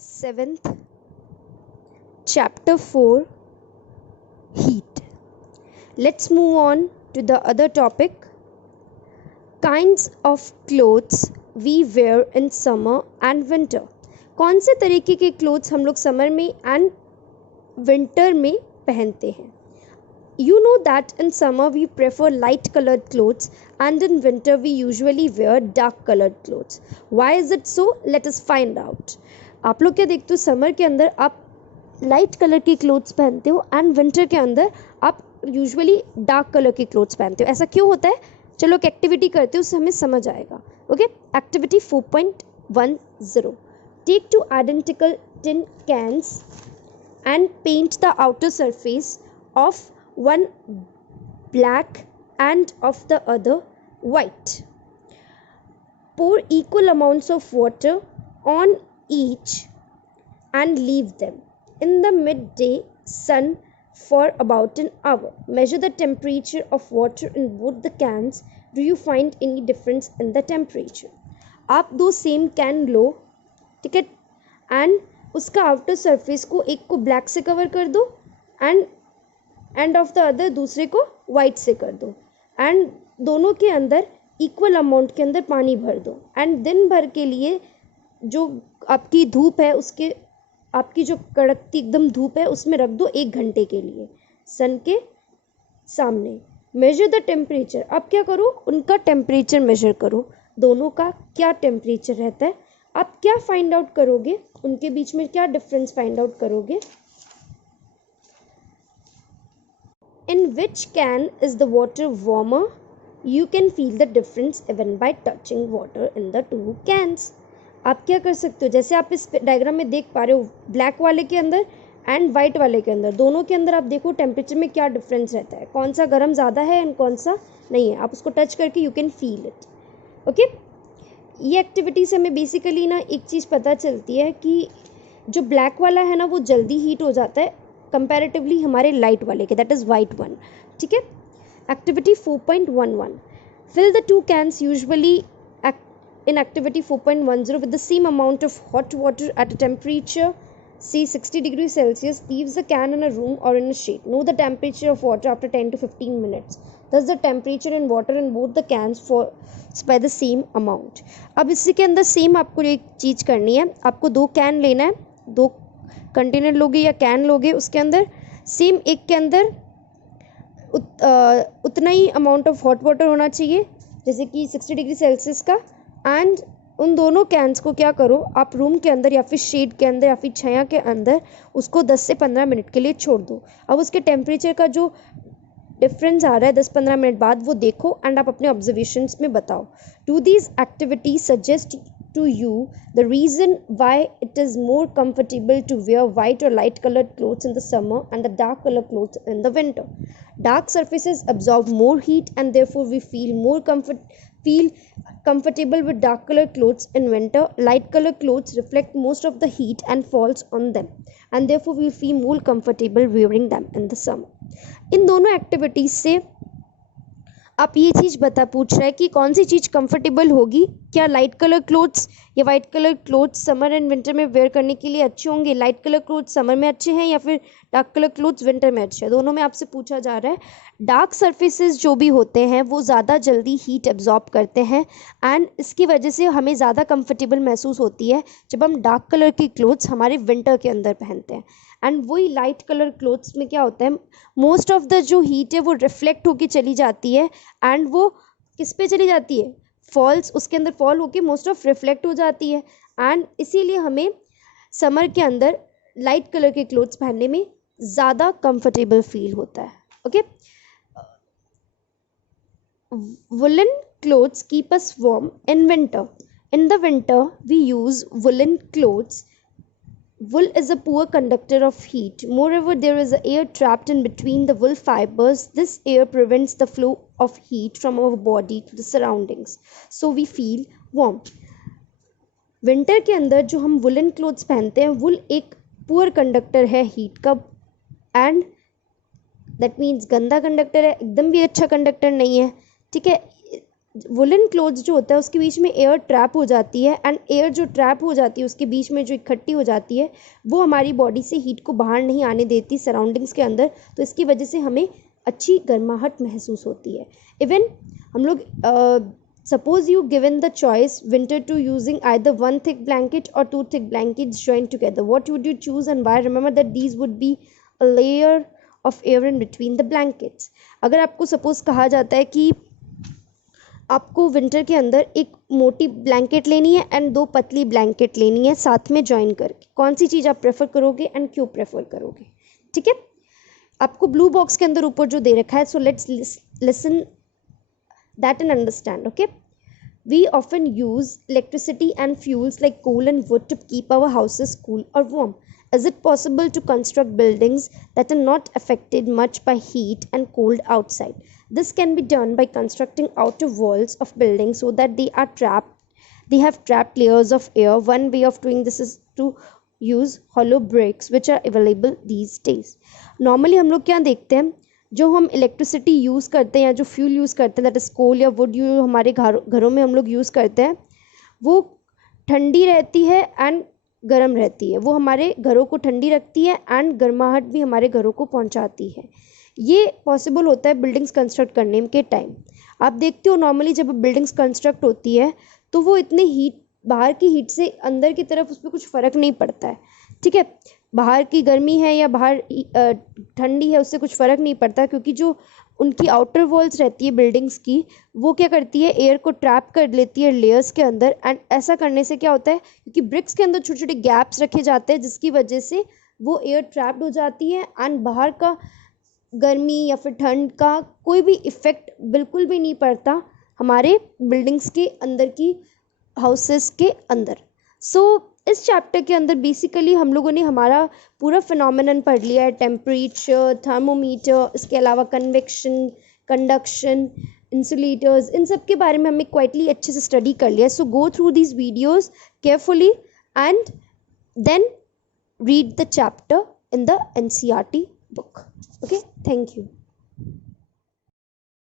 7th, Chapter 4, Heat. Let's move on to the other topic, kinds of clothes we wear in summer and winter. कौन से तरीके के clothes हम लोग summer में एंड विंटर में पहनते हैं. You know that in summer we prefer light colored clothes and in winter we usually wear dark colored clothes. Why is it so? Let us find out. आप लोग क्या देखते हो, समर के अंदर आप लाइट कलर की क्लोथ्स पहनते हो एंड विंटर के अंदर आप यूजुअली डार्क कलर की क्लोथ्स पहनते हो. ऐसा क्यों होता है? चलो एक एक्टिविटी करते हो, उससे हमें समझ आएगा. Okay, activity 4.10. Take 2 identical tin cans and paint the outer surface of one black and of the other white. Pour equal amounts of water on each and leave them in the midday sun for about an hour. Measure the temperature of water in both the cans. Do you find any difference in the temperature? आप दो same can लो, ठीक है, and उसका outer surface को एक को black से cover कर दो एंड ऑफ द अदर दूसरे को वाइट से कर दो एंड दोनों के अंदर इक्वल अमाउंट के अंदर पानी भर दो एंड दिन भर के लिए जो आपकी धूप है उसके आपकी जो कड़कती एकदम धूप है उसमें रख दो 1 घंटे के लिए सन के सामने. Measure the temperature. अब क्या करो, उनका टेम्परेचर मेजर करो, दोनों का क्या टेम्परेचर रहता है. आप क्या फाइंड आउट करोगे, उनके बीच में क्या डिफरेंस फाइंड आउट करोगे. In which can is the water warmer? You can feel the difference even by touching water in the 2 cans. आप क्या कर सकते हो, जैसे आप इस डायग्राम में देख पा रहे हो, ब्लैक वाले के अंदर एंड वाइट वाले के अंदर, दोनों के अंदर आप देखो टेम्परेचर में क्या डिफरेंस रहता है, कौन सा गर्म ज़्यादा है एंड कौन सा नहीं है. आप उसको टच करके you can feel it. Okay, ये एक्टिविटी से हमें बेसिकली ना एक चीज़ पता चलती है कि जो ब्लैक वाला है ना वो जल्दी हीट हो जाता है कंपैरेटिवली हमारे लाइट वाले के, दैट इज़ वाइट वन. ठीक है. Activity 4.11. Fill the 2 cans usually in activity 4.10 with the same amount of hot water at a temperature say 60 degrees Celsius. Leaves the can in a room or in a shade. Know the temperature of water after 10 to 15 minutes. Thus the temperature in water in both the cans for by the same amount. अब इसी के अंदर same आपको एक चीज़ करनी है, आपको 2 can लेना है, 2 कंटेनर लोगे या कैन लोगे, उसके अंदर सेम एक के अंदर उतना ही अमाउंट ऑफ हॉट वाटर होना चाहिए जैसे कि 60 डिग्री सेल्सियस का. एंड उन दोनों कैंस को क्या करो, आप रूम के अंदर या फिर शेड के अंदर या फिर छाया के अंदर उसको 10 से 15 मिनट के लिए छोड़ दो. अब उसके टेम्परेचर का जो डिफरेंस आ रहा है 10-15 मिनट बाद वो देखो एंड आप अपने ऑब्जर्वेशंस में बताओ. Do these activities suggest to you the reason why it is more comfortable to wear white or light colored clothes in the summer and the dark colored clothes in the winter. Dark surfaces absorb more heat and therefore we feel comfortable with dark colored clothes in winter. Light colored clothes reflect most of the heat and falls on them and therefore we feel more comfortable wearing them in the summer. इन दोनों activities से आप ये चीज़ पूछ रहा है कि कौन सी चीज़ comfortable होगी, क्या लाइट कलर क्लोथ्स या white colour clothes summer and winter में वेयर करने के लिए अच्छे होंगे. लाइट कलर क्लोथ्स समर में अच्छे हैं या फिर डार्क कलर क्लोथ्स विंटर में अच्छे हैं. दोनों में आपसे पूछा जा रहा है. डार्क सरफेसेस जो भी होते हैं वो ज़्यादा जल्दी हीट एब्जॉर्ब करते हैं एंड इसकी वजह से हमें ज़्यादा कंफर्टेबल महसूस होती है जब हम डार्क कलर की क्लोथ्स हमारे विंटर के अंदर पहनते हैं. एंड वही लाइट कलर क्लोथ्स में क्या होता है, मोस्ट ऑफ द जो हीट है वो रिफ्लेक्ट होके चली जाती है एंड वो किस पे चली जाती है, फॉल्स, उसके अंदर फॉल होके मोस्ट ऑफ रिफ्लेक्ट हो जाती है एंड इसीलिए हमें समर के अंदर लाइट कलर के क्लोथ्स पहनने में ज़्यादा कंफर्टेबल फील होता है. Okay, woollen clothes keep us warm in winter. In the winter we use woollen clothes. Wool is a poor conductor of heat. Moreover, there is air trapped in between the wool fibers. This air prevents the flow of heat from our body to the surroundings. So we feel warm. Winter के अंदर जो हम woollen clothes पहनते हैं, वुल एक poor conductor है heat का and that means गंदा कंडक्टर है, एकदम भी अच्छा कंडक्टर नहीं है. ठीक है, वुलन क्लोथ्स जो होता है उसके बीच में एयर ट्रैप हो जाती है, एंड एयर जो ट्रैप हो जाती है उसके बीच में जो इकट्ठी हो जाती है वो हमारी बॉडी से हीट को बाहर नहीं आने देती सराउंडिंग्स के अंदर, तो इसकी वजह से हमें अच्छी गर्माहट महसूस होती है। इवन हम लोग suppose you given the choice winter to using either one thick blanket और two thick blankets join together, what would you choose and why? Remember that these would be a layer of air in between the blankets. अगर आपको suppose कहा जाता है कि आपको winter के अंदर एक मोटी ब्लैंकेट लेनी है एंड 2 पतली ब्लैंकेट लेनी है साथ में जॉइन करके, कौन सी चीज़ आप प्रेफर करोगे एंड क्यों प्रेफर करोगे? ठीक है, आपको ब्लू बॉक्स के अंदर ऊपर जो दे रखा है, so let's listen that and understand. Okay, we often use electricity and fuels like coal and wood to keep our houses cool और warm. Is it possible to construct buildings that are not affected much by heat and cold outside? This can be done by constructing outer walls of buildings so that they have trapped layers of air. One way of doing this is to use hollow bricks which are available these days. Normally हम लोग क्या देखते हैं, जो हम electricity use करते हैं या जो फ्यूल यूज़ करते हैं, दैट इज कोल या वुड, जो हमारे घरों में हम लोग यूज़ करते हैं, वो ठंडी रहती है एंड गर्म रहती है। वो हमारे घरों को ठंडी रखती है एंड गर्माहट भी हमारे घरों को पहुंचाती है। ये पॉसिबल होता है बिल्डिंग्स कंस्ट्रक्ट करने के टाइम। आप देखते हो नॉर्मली जब बिल्डिंग्स कंस्ट्रक्ट होती है तो वो इतने हीट, बाहर की हीट से अंदर की तरफ उस पर कुछ फ़र्क नहीं पड़ता है। ठीक है, बाहर की गर्मी है या बाहर ठंडी है उससे कुछ फ़र्क नहीं पड़ता, क्योंकि जो उनकी आउटर वॉल्स रहती है बिल्डिंग्स की, वो क्या करती है, एयर को ट्रैप कर लेती है लेयर्स के अंदर। एंड ऐसा करने से क्या होता है, क्योंकि ब्रिक्स के अंदर छोटे छोटे गैप्स रखे जाते हैं जिसकी वजह से वो एयर ट्रैप्ड हो जाती है एंड बाहर का गर्मी या फिर ठंड का कोई भी इफ़ेक्ट बिल्कुल भी नहीं पड़ता हमारे बिल्डिंग्स के अंदर की हाउसेस के अंदर। सो इस चैप्टर के अंदर बेसिकली हम लोगों ने हमारा पूरा फिनोमेनन पढ़ लिया है, टेम्परेचर, थर्मोमीटर, इसके अलावा कन्वेक्शन, कंडक्शन, इंसुलेटर्स, इन सब के बारे में हमने क्वाइटली अच्छे से स्टडी कर लिया। So go through these videos carefully and then read the chapter in the NCERT book. Okay, thank you.